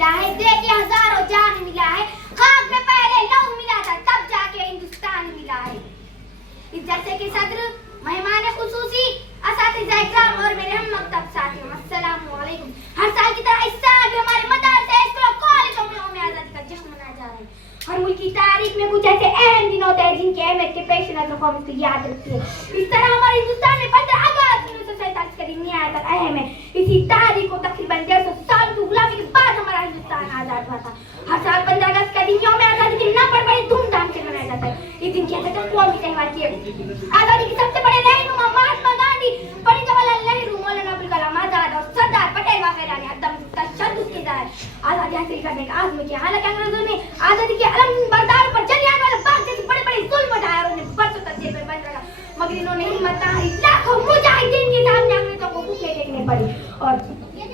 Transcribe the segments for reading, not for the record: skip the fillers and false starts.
मिला है, दे के हजारों जान मिला है, खाक में पहले लहू मिला था तब जाके हिंदुस्तान मिला है। इस जलसे के सदर मेहमान खुसूसी असातिज़ा इकराम और मेरे हम मकतब साथियों, अस्सलामु अलैकुम। हर साल की तरह इस साल भी हमारे मदरसे स्कूलों कॉलेजों में यौम आज़ादी का जश्न मनाया जा रहा है। हर मुल्क की तारीख में कुछ ऐसे अहम दिन होते हैं जिनकी अहमियत के पेश नज़र कौम इसको याद रखती है। इस तरह हमारे हिंदुस्तान में 15 अगस्त 1947 का दिन नहायत अहम है। इसी तारीख को तकरीबन 150 साल की गुलामी के बाद हमारा हिंदुस्तान आजाद हुआ था। हर साल 15 अगस्त का दिन यौम आज़ादी के नाम पर बड़े धूमधाम से मनाया जाता है। इस दिन कहते हैं कौमी त्योहार की आजादी के सबसे बड़े रहनुमा महात्मा गांधी, पंडित जवाहरलाल नेहरू, मौलाना अबुल कलाम आजाद और सरदार पटेल वगैरह ने अदम तशद्दुद के दायरे आजादी हासिल करने का आज़म किया। हालांकि अंग्रेजों ने आजादी के अलम बरदार पर जलियांवाला बाग जैसे बड़े बड़े जुल्म ढाए और उन्हें बरसों तक जेल में बंद रखा, मगर इन्होंने हिम्मत न हारी। लाखों मुजाहिदीन के सामने अंग्रेजों को भूखे देखने पड़ी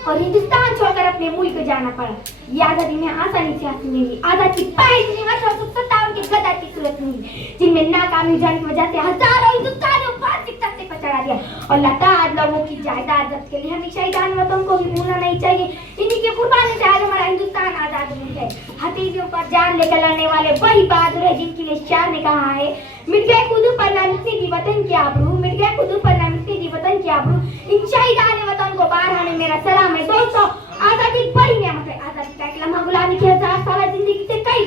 और हिंदुस्तान छोड़कर अपने मुल्क जाना पड़ा। ये आजादी में आसानी से हासिल नहीं हुई। आजादी पहली 1857 के गदर की सूरत में जिनमें नाकामी जाने की वजह से हजारों हिंदुस्तानियों को फांसी के तख्ते पर चढ़ा दिया और लगातार लोगों की जायदाद जब्त के लिए हमें शहीदान वतन को भी भूलना नहीं चाहिए। इन्हीं की कुर्बानी से आज हमारा हिंदुस्तान आजाद मुल्क है। हथेलियों पर जान लेकर लड़ने वाले वही बहादुर है जिनके लिए शायर ने कहा है, मिट गए खुद पर ना मिटती थी वतन की आबरू, मिट गए खुद पर ना मिटती थी वतन की आबरू। इन शहीदान वतन को बारहा में मेरा सलाम है। दोस्तों, आजादी बड़ी नेमत है। आजादी का एक लम्हा गुलामी की 1000 साल जिंदगी से कई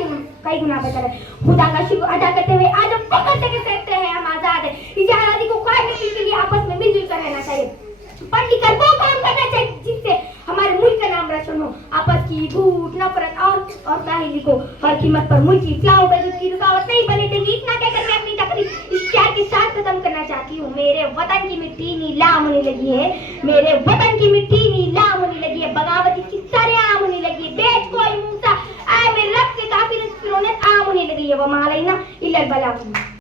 गुना बेहतर है। खुदा का शुक्र अदा करते हुए आज हम पकड़ के कहते हैं हम आजाद है। इस आजादी को कायम रखने के लिए आपस में मिलजुल कर रहना चाहिए, पढ़कर वो काम करना चाहिए जिससे हमारे मुल्क का नाम रोशन हो। आपस की झूठ नफरत और काहिली को हर कीमत पर मुल्क की इस्लाह की रुकावट नहीं बने देंगे। इतना कहकर मैं अपनी तकरीर इस शायर के साथ खत्म करना चाहती हूँ। मेरे वतन की मिट्टी नीलाम होने लगी है, मेरे वतन की मिट्टी नीलाम होने लगी है, बगावत की सरेआम होने लगी है, बेच कोई मूसा आए मेरे रब के काफिर फिरौन आम होने लगी है। वो मालैना इल्लल बलाग।